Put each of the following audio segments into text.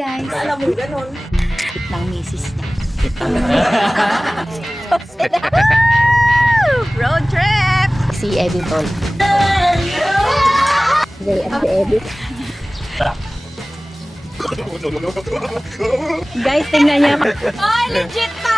guys. Alam mo, ganun. Ng misis niya. Road trip! Si Editor. Si Edit. Guys, tingnan niya. Ay, legit to!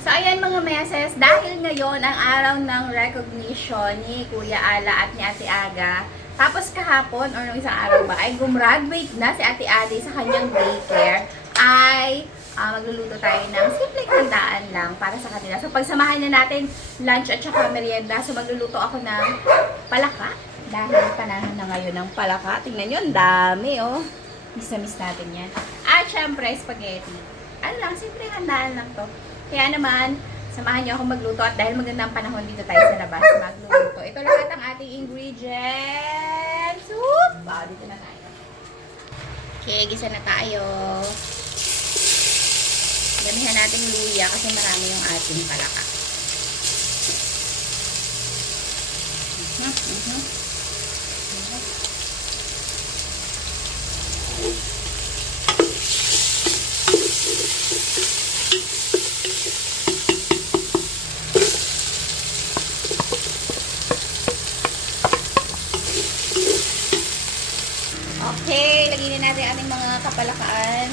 So, ayan mga meses, dahil ngayon ang araw ng recognition ni Kuya Ala at ni Ate Aga, tapos kahapon or nung isang araw ba, ay gumraduate na si Ate Ade sa kanyang daycare, ay magluluto tayo ng simpleng handaan lang para sa kanila. So, pagsamahan na natin lunch at saka merienda. So, magluluto ako ng palaka. Dahil panahon na ngayon ng palaka. Tingnan nyo, ang dami, oh. Miss na miss natin yan. At syempre, spaghetti. Ano lang, simpleng handaan lang to. Kaya naman, samahan niyo ako magluto at dahil magandang panahon dito tayo sa labas magluluto. Ito lahat ang ating ingredients. Whoop! Dito na tayo. Okay, gisa na tayo. Damihan natin luya kasi marami yung ating palaka. Okay, lagyan natin ating mga kapalakaan.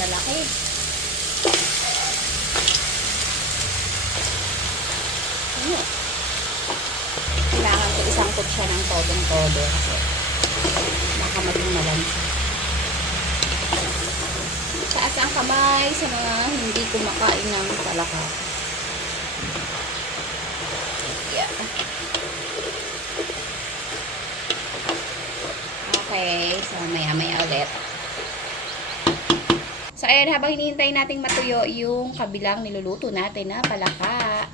Lalaki. Ano? Kailangan ko isangkot siya ng todong-todo kasi baka maging malansa. Taas ang kamay sa mga hindi kumakain ng palaka. Yeah. Okay, so maya-maya ulit. So, ayan, habang hinihintay nating matuyo yung kabilang niluluto natin na palaka,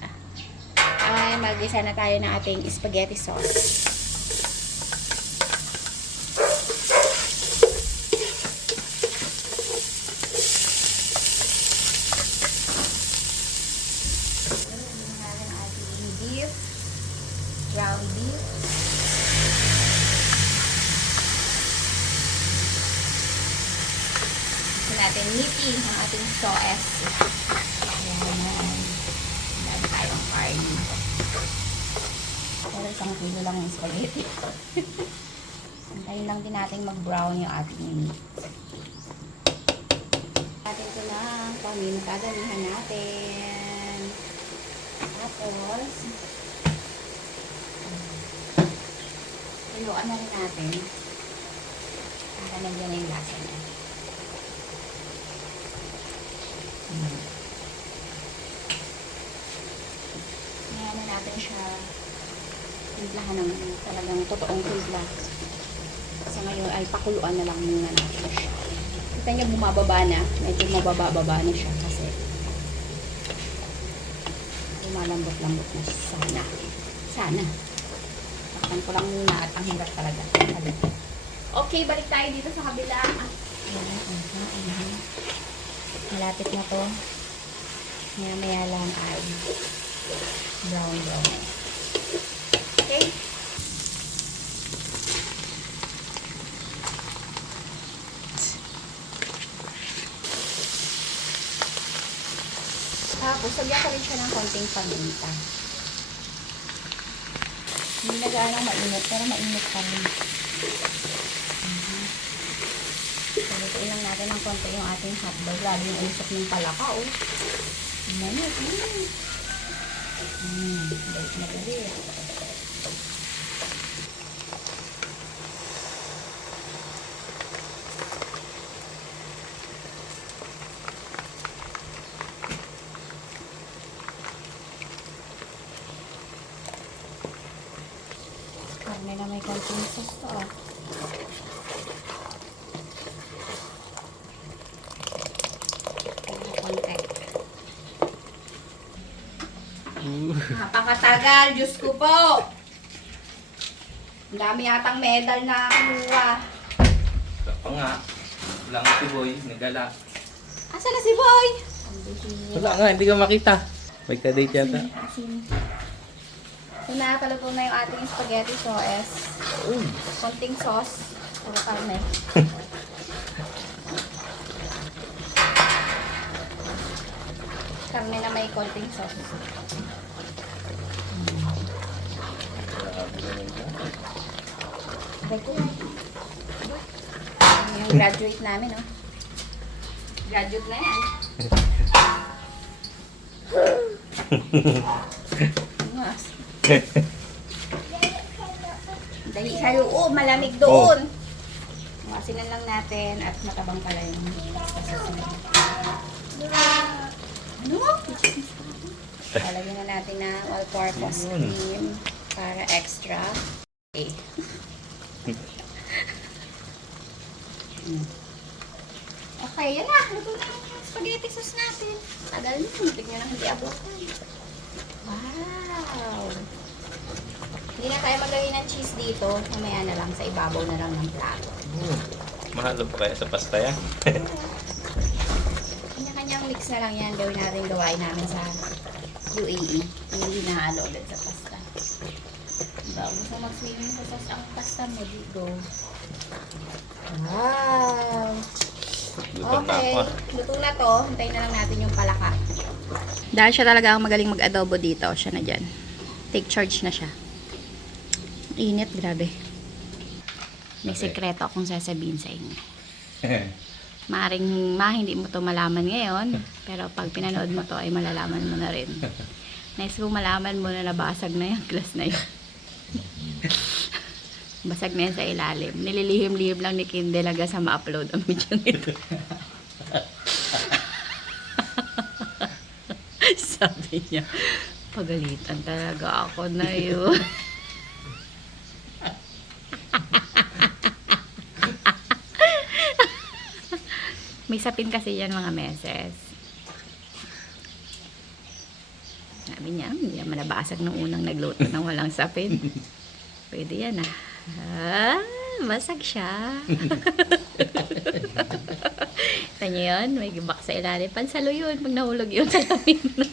ay mag-isa na tayo ng ating spaghetti sauce. Ayan ang ating beef, ground beef. Natin nipping ang ating sauce. Ayan. Dahil tayong carne. Pero 1 kilo lang yung spaghetti. Antayin lang din natin mag-brown yung ating meat. Atin ito na kung ano yung kadamihan natin. Tapos, haluan na rin natin para nandiyan na yung lasa niya. Ngayon na natin siya timplahan ng talagang totoong timpla. Kasi ngayon ay pakuluan na lang muna natin siya. Kita niyo bumababa na. Medyo mababa-baba na siya kasi lumalambot-lambot na sana. Sana. Takpan ko lang muna at ang hirap talaga. Okay, balik tayo dito sa kabila. Malapit na to. Maya-maya lang ay brown. Okay? Tapos, sagyan ko rin siya ng konting paminta. Hindi na gaano mainit, pero mainit pa rin. Lutuin lang natin ng konti yung ating hotdog. Lalo yung usok ng palaka, oh. Manit. Balik na balik. Karne na may konting sauce to, oh. Napakatagal, Diyos ko po. Ang dami yatang medal na kinuha. Pa nga. Lang si Boy, nagala. Asa na si Boy? Wala nga, hindi ka makita. May kadate yata. So, nakaluto na yung ating spaghetti sauce. Konting sauce. Puro karne. Karne na may konting sauce. Yung graduate namin, no? Graduate na yan. Mas. Dali sa loob, malamig doon. Masinan lang natin at matabang pala yung ano? Lalagyan na natin ng all-purpose cream para extra. Okay. Okay, yan na. Luto na yung spaghetti sauce natin. Tagal na. Muntik nyo na hindi abot. Wow! Hindi na tayo maglagay ng cheese dito. Mamaya na lang sa ibabaw na lang ng plato. Mahalo pa kaya sa pasta yan? Kanya-kanyang mix na lang yan. Gawin natin gawain namin sa UAE. Hindi nahalo ulit sa pasta. Diba? Gusto mag-swimming sa sauce ang pasta mo dito. Wow! Luto na Okay, ako. luto na to. Hintayin na lang natin yung palaka. Dahil siya talaga ang magaling mag-adobo dito, siya na dyan. Take charge na siya. Init, grabe. May Okay. sekreto akong sasabihin sa inyo. Maaring hindi mo to malaman ngayon, pero pag pinanood mo to ay malalaman mo na rin. Next kung malaman mo na nabasag na yung glass na yun. Basag na yan sa ilalim. Nililihim-lihim lang ni Kindle hanggang sa ma-upload ang video nito. Sabi niya, pagalitan talaga ako na yun. May sapin kasi yan mga meses. Sabi niya, hindi naman nabasag nung unang nagluto ng walang sapin. Pwede yan ah. Ah, basag siya. Kita niyo yun? May gibak sa ilalim. Pansalo yun. Pag nahulog yun, salamin na.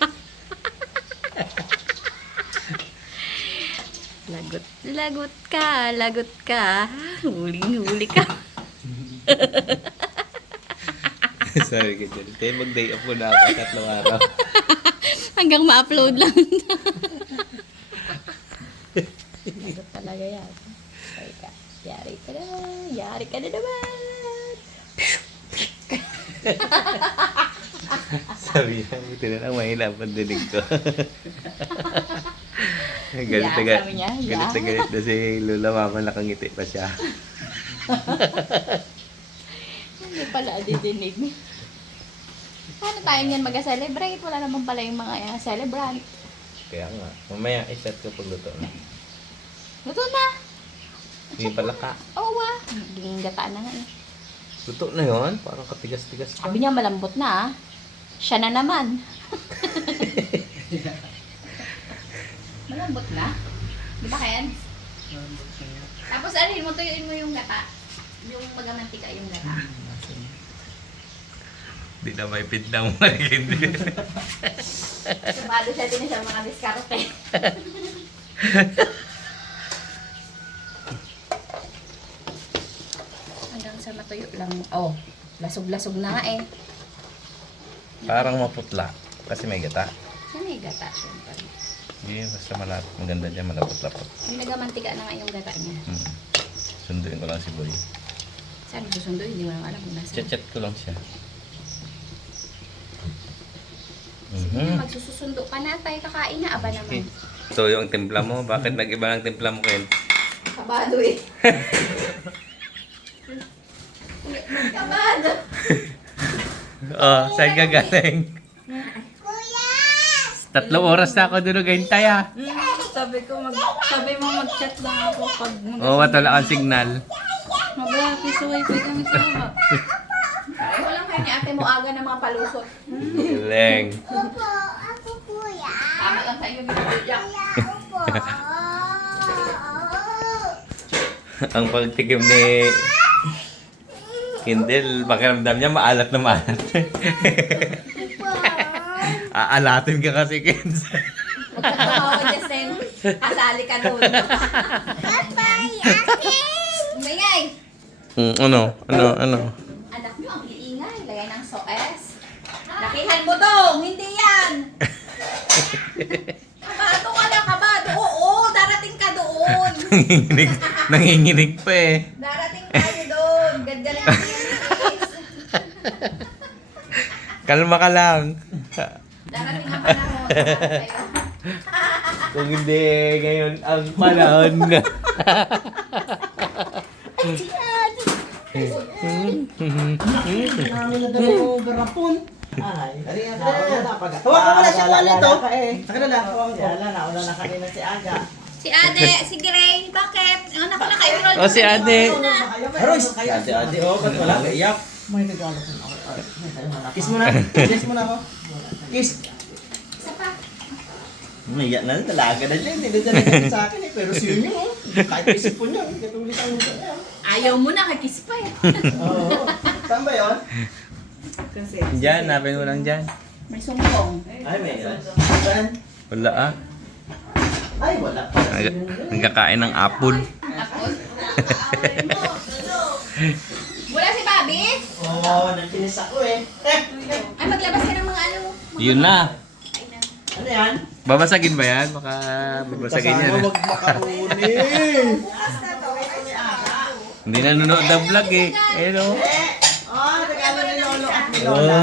Lagot ka. Lagot ka. Huling-huli ka. Sabi ko dyan, kaya mag-day up muna ako 3 araw. Hanggang ma-upload lang. Lagot talaga yan. Yari ka na. Yari ka na naman. Sabi niya, buti na lang mahina ang dinig ko. Galit na Yeah, sabi niya, galit na galit na si Lola, mama nakangiti pa siya. Hindi pala didinig. Paano tayo niyan mag-celebrate? Wala naman pala yung mga celebrant. Kaya nga, mamaya i-chat ko pag luto na. Luto na. Hindi pala ka. Oo ah. Naging gata na nga eh. Luto na yun? Parang katigas-tigas pa. Sabi niya malambot na ah. Siya na naman. Malambot na? Di ba Ken? Tapos alin mo, tuyuin mo yung gata. Yung magamantika yung gata. Hindi na may pindang marigindi. Sabado siya din siya mga diskarte. Hanggang sa matuyo lang. Oh, lasog-lasog na nga eh. Parang maputla. Kasi may gata. Siya may gata syempre. Hindi, basta malapot. Maganda dyan, malapot-lapot. Yung nagamantika na nga yung gata niya. Sunduin ko lang si Boy. Saan susundo? Hindi mo lang alam kung nasa. Chat-chat ko lang siya. Magsusundo ka na tayo kakain na. Aba naman. So, yung timpla mo, bakit nag-iba ng timpla mo, Ken? Kabado eh. Kabado. Oh, saan ka galing? 3 oras na ako doon naghihintay ah. Sabi mo mag-chat lang ako pag Oo, wala kang signal. mag-kisuway pa kami sa baba. Ay, walang kayo ni ate mo aga ng mga palusot. Leng. Tama lang sa iyo binibigyan. Ang pagtikim ni Hindi, pakiramdam niya maalat na maalat. Aalatin ka kasi, Kens. Huwag ka tumawa dyan, Sen. Kasali ka doon. Umingay! Ano? Anak nyo, ang iingay. Lagay ng SOS. Lakihan mo dong! Hindi yan! Kabado ka na, kabado. Oo, darating ka doon. Nanginginig pa eh. Darating tayo doon. Gagaling ka yung Kalma ka lang. Darating ang panahon. Tayo. Kung hindi, ngayon ang panahon na. Hawakan mo na si Walito. Saka na lang, hawakan ko. Wala na, wala na kanina si Aga. Si Ade, si Gray, bakit? Ang anak ko naka-enroll. Oh, si Ade. Aroy, ate, ba't wala ka iyak? May nagalo ko na ako. Kiss mo na. Kiss mo na ako. Kiss. Isa pa. Umiyak na, dalaga na dyan. Hindi na dyan sa akin eh. Pero si yun yun. Kahit isip po niya. Katulis ang mundo niya. Ayaw mo na, kikiss pa eh. Oo. Saan ba yun? Diyan, napin mo lang dyan. May sumpong. Ay, may yan. Saan? Wala ah. Ay, wala. Nagkakain ng apple. Tapos, wala si Bobby? Oo, nakinis ako eh. Ay, maglabas ka ng mga ano. Yun na. Ano yan? Babasagin ba yan? Baka babasagin yan. Kasama Eh. wag makaruni. Hindi nanonood ng vlog eh. Ayun o. Oh, regalo ni Lolo at ni Lola.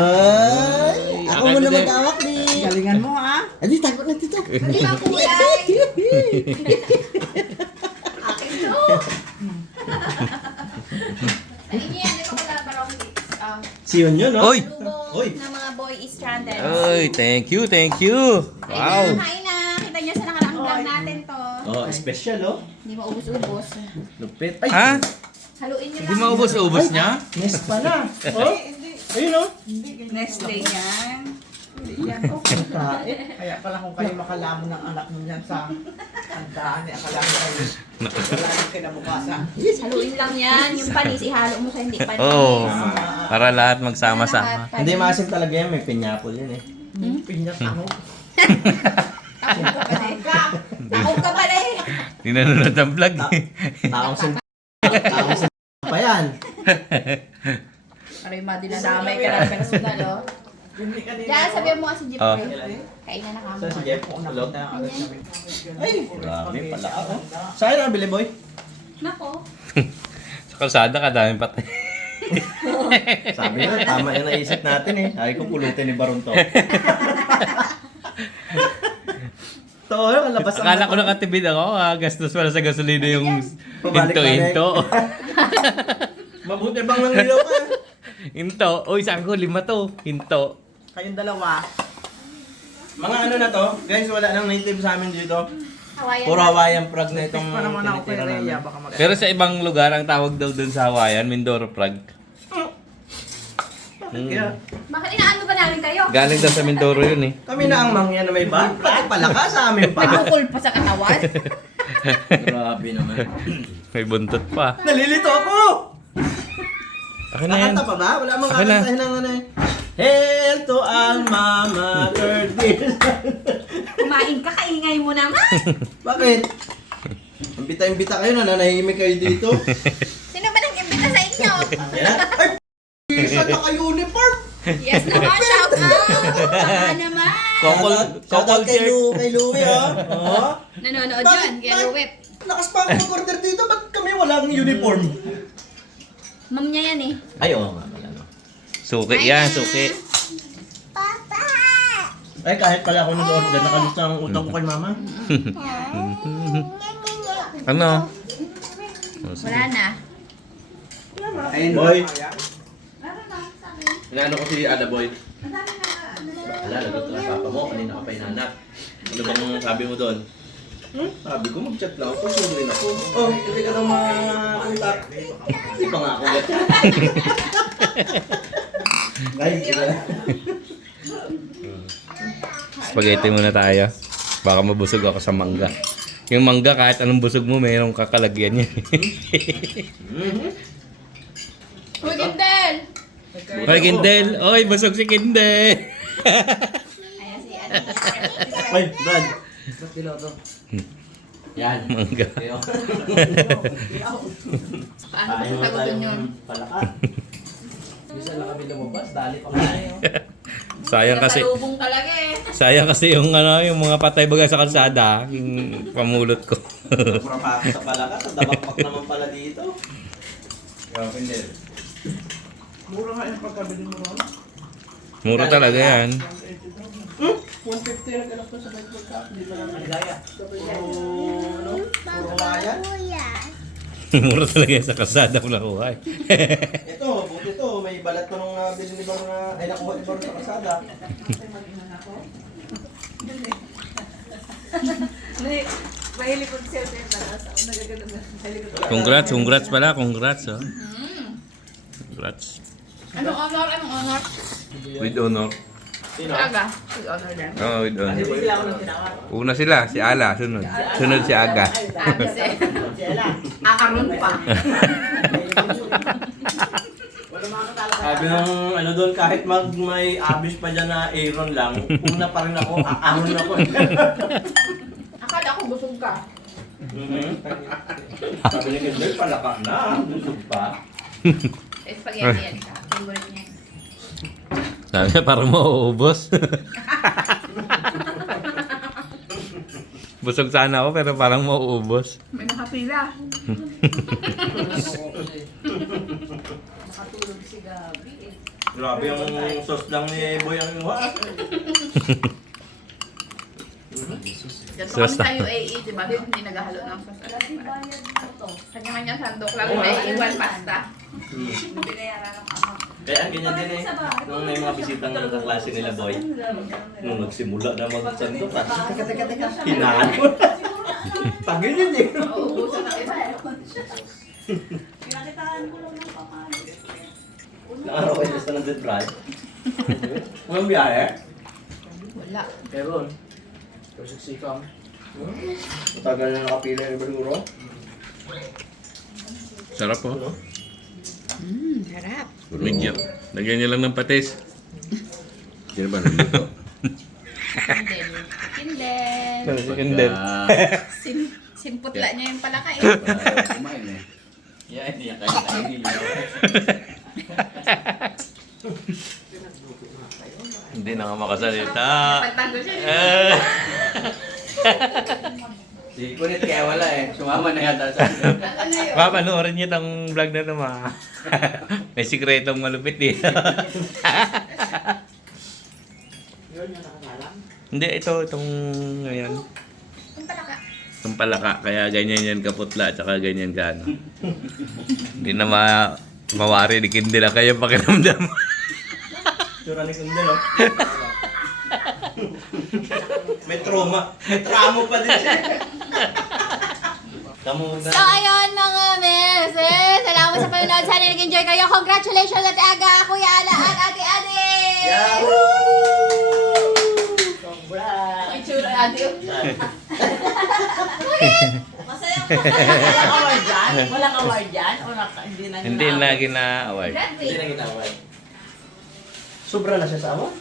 Ay, Ako muna mag-awak ni. Galingan mo ha. Adi, takot na dito. Hindi ba kulay? Akin to. Naingi yan, ito pala barong Si yun yun, no? Oy! Oy. ng mga boy is stranded. Oy, thank you. Wow. Kain na. Kita nyo sa nakaraang vlog natin to. Oh, special, oh. Hindi maubos-ubos. Lupit. Ay, Ha? Haluin nyo Hindi lang. maubos-ubos niya? nest pala. Oh, ayun, oh. Next day yan. Kaya pala kung kayo makalamon ng anak mo yan sa handaan, akala mo kayo wala nang kinabukasan. Haluin lang yan. Yung panis, ihalo mo sa hindi panis. Oo. Para lahat magsama-sama. Hindi maasim talaga yan, may pinyapol yun eh. Pinyat ako. Takot ka pala eh. Hindi nanonood ng vlog eh. Taong sin pa yan. Aray, madinadamay ka lang personal, oh. Diyan, sabihan mo nga si Jeep. Oh. Kain na kamo. Sa si Jeff, hello. Ay, grabe pala ako. Saan ang bili, boy? Nako. Sa kalsada ka, daming patay. Sabi nga, tama yung naisip natin eh. Ay ko pulutin ni Baron to. To, kalabas ang Akala ko nakatibid ako, gastos pala sa gasolina yung Pabalik-balik. hinto. Mabuti bang nangilaw ka? Hinto. Uy, saan ko? 5 to. Hinto. Kayong dalawa. Mga ano na to, guys, wala nang native sa amin dito. Hawaiian. Puro Hawaiian frog na itong Pa naman ako kay tinitira Rhea, namin. baka mag- Pero sa ibang lugar, ang tawag daw dun sa Hawaiian, Mindoro Frog. Kaya, Bakit inaano ba namin kayo? Galing daw sa Mindoro yun eh. kami na ang mangyan na may bag, pati pala ka sa amin pa. Nagukol pa sa katawan. Grabe naman. May buntot pa. Nalilito ako! Akin na yan. Nakanta pa ba? Wala mong Akin na. kakantahin ng ano eh. Hail to Alma Mater. Kumain ka, kaingay mo naman. Bakit? Imbita-imbita kayo, nananahimik kayo dito. Sino ba nag-imbita sa inyo? Yan. Ay, isa naka-uniform. Yes naman, shout out! Baka naman. Shoutout kay Louie, oh. Oh. Nanonood Bakit? yun, Yellow Whip. Lakas pa ako mag-order dito, ba't kami walang uniform? Ma'am niya yan eh. Ay, oo nga pala, no. Suki yan, suki. Ay, kahit pala ako nag-order, nakalista ang utang ko kay mama. Ano? Wala na. Boy. Inaano ko si Ada Boy. Wala, lagot ko ng papa mo, kanina ka pa hinanap. Ano bang sabi mo doon? Sabi ko, mag-chat lang ako, sundin ako. Oh, hindi ka nang makontak. Hindi pa nga ako gat. Guys, Spaghetti muna tayo. Baka mabusog ako sa mangga. Yung mangga, kahit anong busog mo, mayroong kakalagyan niya. Uy, hindi! Hoy, Kindel! Oy, busog si Kindel! Ayan si ano. Ay, Brad. Ba't kilo to? Yan. Mangga. Kayo. Paano ba sasagutin yun? Palaka. Bisa lang kami lumabas, dali pa kayo. Sayang kasi. Nasalubong talaga eh. Sayang kasi yung yung mga patay baga sa kalsada, yung pamulot ko. Sobrang pa sa palaka, sa dabakpak naman pala dito. Grabe din. Mura nga yung pagkabili mo ron. Mura talaga yan. 150 na ganap ko sa bike ka. Hindi pa lang maligaya. Puro mayan. Mura talaga yan sa kalsada ko nakuha eh. Ito, buti ito. May balat pa nung nabili ni Baro na, ay nakuha ni Baro sa kasada. Mahilig ko siya sa para sa nagagano na. Congrats pala, congrats oh. Congrats. Anong honor? Anong honor? With honor. Sino? Aga. With honor din. Oh, with honor. Hindi sila ako nang tinawag. Una sila, si Ala, sunod. Sunod si Aga. Kasi akaroon pa. Sabi nung ano doon, kahit may abis pa dyan na Aaron lang, una pa rin ako, Aaron ako. Akala ko busog ka. Sabi ni Kendall, palaka na, busog pa. Spaghetti yan siya. Favorite niya. Sabi niya, parang mauubos. Busog sana ako pero parang mauubos. May nakapila. Nakatulog si Gabi eh. Grabe yung sauce lang ni Boy ang iwa. Just kami sa UAE, di ba? Hindi naghahalo ng sauce. Bayad mo to. Kanya-kanya sandok lang. May iwan pasta. Binayaran ng ama. Kaya ang ganyan din eh, nung may mga bisitang kaklase nila Boy, nung nagsimula na mag-sandok, teka, hinaan mo. Pagilin eh. Uubusan ng iba. Pinakitaan ko lang ng pamalo. Nakaraw kayo sa nandun, Brad. Anong biyahe? Wala. Meron. Pero siksikam. Matagal na nakapila yung Baruro. Sarap po. Ano? Harap. Medyo. Lagyan niyo lang ng patis. Sino ba nandito? Kindel. Kindel. Si Kindel. Simputla niya yung palaka eh. Kumain eh. Yeah, hindi niya kain. Hindi na nga makasalita. Pagtanggol siya. Si Kunit kaya wala eh. Sumama na yata sa Ano yun? Papanoorin niyo itong vlog na ito, ma. May sikretong malupit eh. Hindi, itong ngayon. Yung palaka. Itong palaka, kaya ganyan yan kaputla, at saka ganyan ka, ano. Hindi na mawari ni Kindle lang kayo pakiramdam. Tsura ni Kundel, oh. May trauma. May tramo pa din siya. Tamo na. So ayun mga meses, salamat sa panonood. Sana nag-enjoy kayo. Congratulations at Aga, Kuya Ala at Ate Ade! Yahoo! Ay, tsura Ate. Masaya ko. Walang award dyan? Walang award dyan? O hindi na Hindi na gina-award. Hindi Graduate. na ginawal. Sobra na siya sa awa?